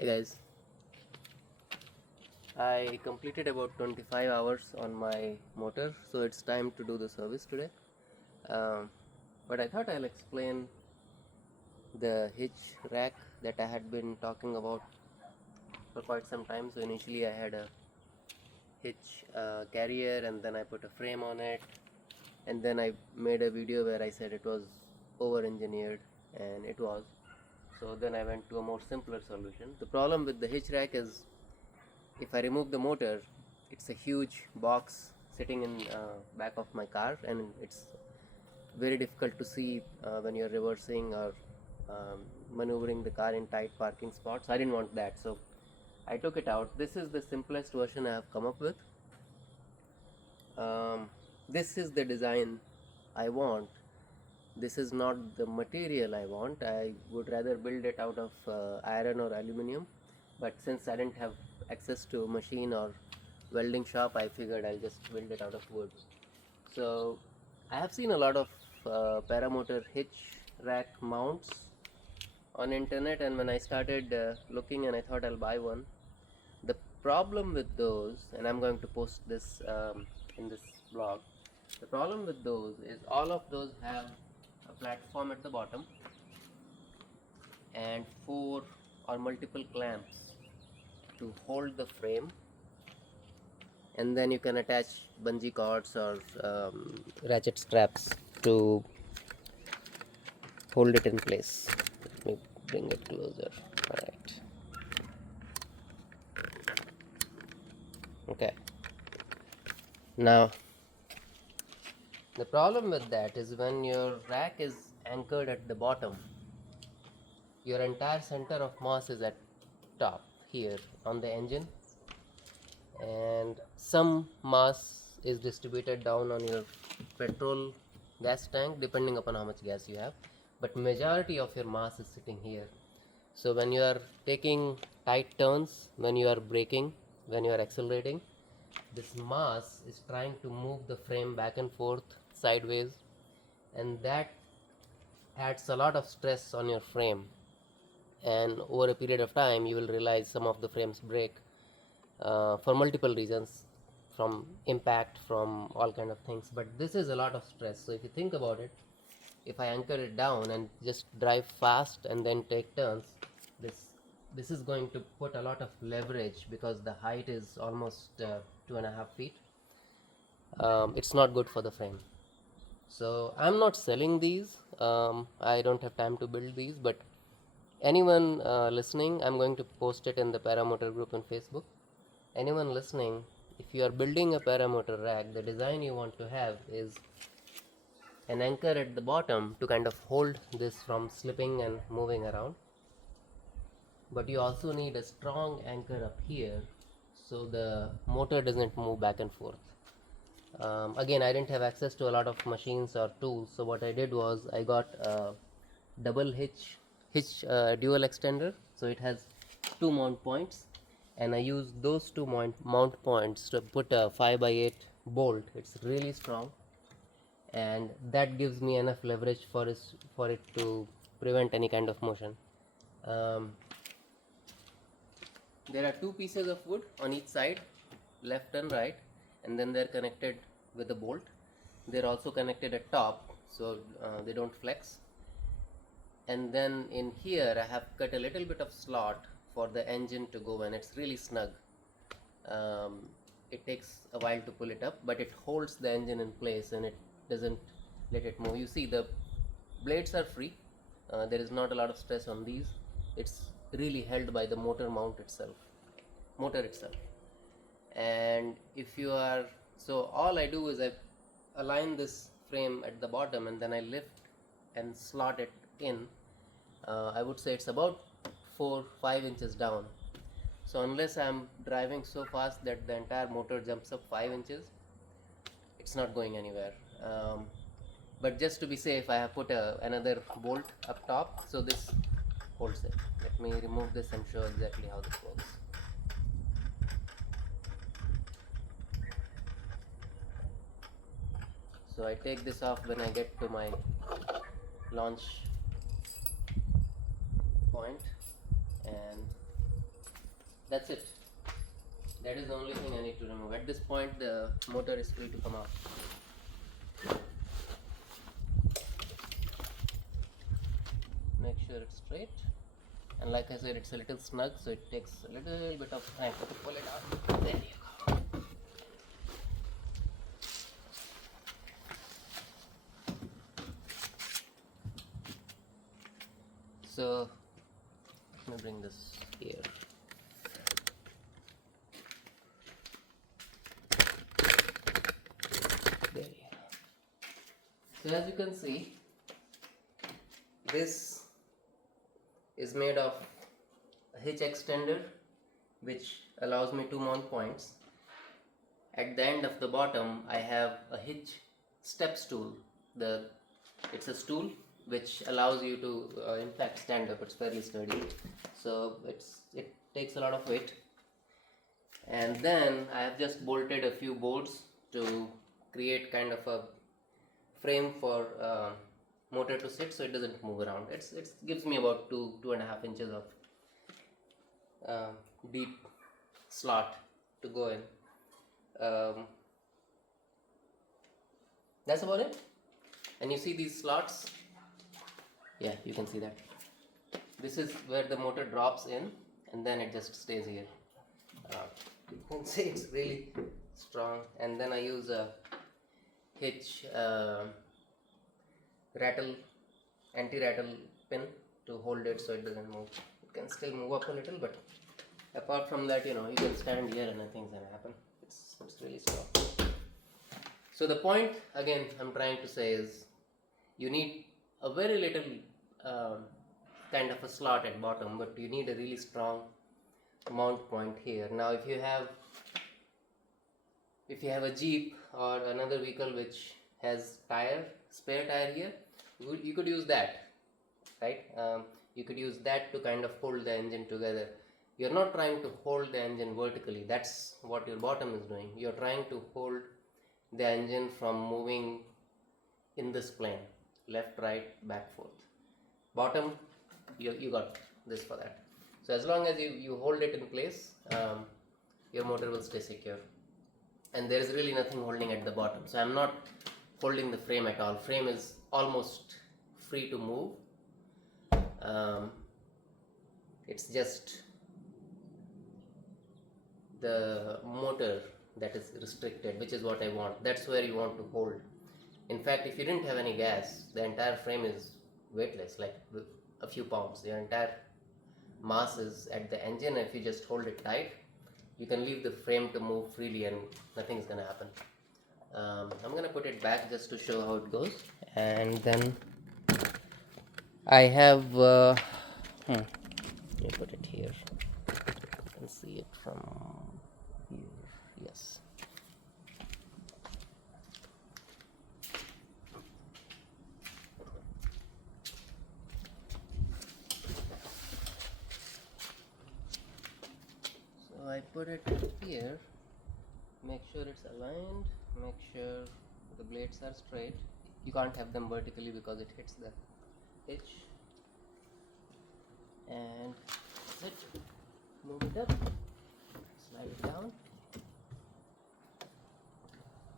Hey guys, I completed about 25 hours on my motor, so it's time to do the service today. But I thought I'll explain the hitch rack that I had been talking about for quite some time. So initially I had a hitch carrier, and then I put a frame on it, and then I made a video where I said it was over engineered, and it was. So then I went to a more simpler solution. The problem with the hitch rack is if I remove the motor, it's a huge box sitting in back of my car, and it's very difficult to see when you're reversing or maneuvering the car in tight parking spots. I didn't want that, so I took it out. This is the simplest version I have come up with. This is the design I want. This is not the material I want. I would rather build it out of iron or aluminum, but since I didn't have access to machine or welding shop, I figured I'll just build it out of wood. So I have seen a lot of paramotor hitch rack mounts on internet, and when I started looking, and I thought I'll buy one. The problem with those, and I'm going to post this in this blog, the problem with those is all of those have a platform at the bottom and 4 or multiple clamps to hold the frame, and then you can attach bungee cords or ratchet straps to hold it in place. Let me bring it closer. Alright. Okay. Now, the problem with that is when your rack is anchored at the bottom, your entire center of mass is at top here on the engine, and some mass is distributed down on your petrol gas tank depending upon how much gas you have, but majority of your mass is sitting here. So when you are taking tight turns, when you are braking, when you are accelerating, this mass is trying to move the frame back and forth sideways, and that adds a lot of stress on your frame, and over a period of time you will realize some of the frames break for multiple reasons, from impact, from all kind of things. But this is a lot of stress. So if you think about it, if I anchor it down and just drive fast and then take turns, this is going to put a lot of leverage because the height is almost 2.5 feet. It's not good for the frame. So I'm not selling these. I don't have time to build these, but anyone listening, I'm going to post it in the paramotor group on Facebook. Anyone listening, if you are building a paramotor rack, the design you want to have is an anchor at the bottom to kind of hold this from slipping and moving around, but you also need a strong anchor up here so the motor doesn't move back and forth. Again, I didn't have access to a lot of machines or tools, so what I did was I got a double hitch dual extender, so it has 2 mount points, and I use those 2 mount points to put a 5x8 bolt. It's really strong, and that gives me enough leverage for it to prevent any kind of motion. There are 2 pieces of wood on each side, left and right, and then they're connected with a bolt. They're also connected at top, so they don't flex. And then in here I have cut a little bit of slot for the engine to go in. It's really snug. It takes a while to pull it up, but it holds the engine in place and it doesn't let it move. You see, the blades are free. There is not a lot of stress on these. It's really held by the motor itself. And if you are, so all I do is I align this frame at the bottom, and then I lift and slot it in. I would say it's about 4-5 inches down. So unless I'm driving so fast that the entire motor jumps up 5 inches, it's not going anywhere. But just to be safe, I have put another bolt up top, so this holds it. Let me remove this and show exactly how this works. So I take this off when I get to my launch point, and That's it. That is the only thing I need to remove. At this point the motor is free to come out. Make sure it's straight, and like I said, it's a little snug, so it takes a little bit of time to pull it out. There you go. So let me bring this here. There you go. So as you can see, this is made of a hitch extender which allows me to mount points. At the end of the bottom I have a hitch step stool. It's a stool which allows you to in fact stand up. It's fairly sturdy, so it takes a lot of weight. And then I have just bolted a few bolts to create kind of a frame for motor to sit, so it doesn't move around. It gives me about 2.5 inches of deep slot to go in. That's about it. And you see these slots? Yeah, you can see that. This is where the motor drops in, and then it just stays here. You can see it's really strong. And then I use a hitch anti-rattle pin to hold it so it doesn't move. It can still move up a little, but apart from that, you can stand here and nothing's gonna happen. It's really strong. So the point again I'm trying to say is you need a very little kind of a slot at bottom, but you need a really strong mount point here. Now if you have a Jeep or another vehicle which has spare tire here, you could use that, right? You could use that to kind of hold the engine together. You're not trying to hold the engine vertically. That's what your bottom is doing. You're trying to hold the engine from moving in this plane, left, right, back, forth. Bottom, you got this for that. So as long as you hold it in place, your motor will stay secure. And there is really nothing holding at the bottom. So I'm not holding the frame at all. Frame is almost free to move. It's just the motor that is restricted, which is what I want. That's where you want to hold. In fact, if you didn't have any gas, the entire frame is weightless, like a few pounds. Your entire mass is at the engine. If you just hold it tight, you can leave the frame to move freely and nothing's gonna happen. I'm gonna put it back just to show how it goes. And then I have let me put it here. You can see it from here. Yes. So I put it here. Make sure it's aligned. Make sure the blades are straight. You can't have them vertically because it hits the hitch. And that's it. Move it up. Slide it down.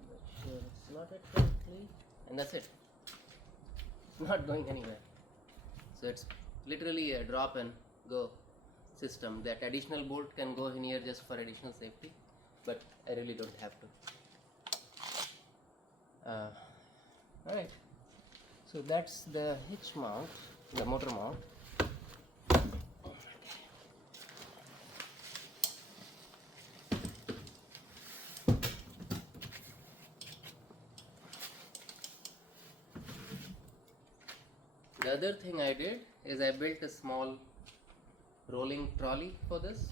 Make sure it's slotted correctly. And that's it. It's not going anywhere. So it's literally a drop and go system. That additional bolt can go in here just for additional safety, but I really don't have to. Alright, so that's the hitch mount, the motor mount. The other thing I did is I built a small rolling trolley for this.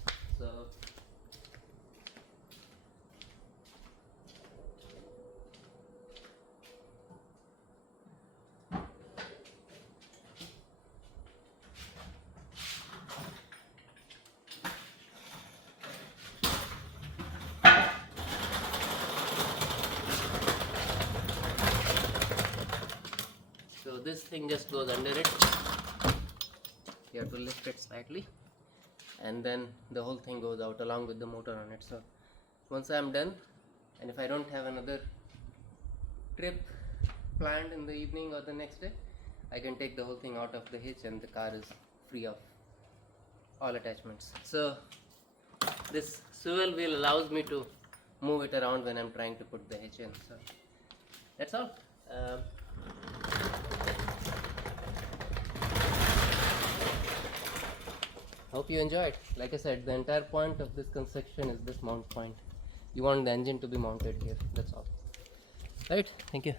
So this thing just goes under it. You have to lift it slightly, and then the whole thing goes out along with the motor on it. So once I'm done, and if I don't have another trip planned in the evening or the next day, I can take the whole thing out of the hitch and the car is free of all attachments. So this swivel wheel allows me to move it around when I'm trying to put the hitch in. So that's all. Hope you enjoyed. Like I said, the entire point of this construction is this mount point. You want the engine to be mounted here. That's all. Right. Thank you.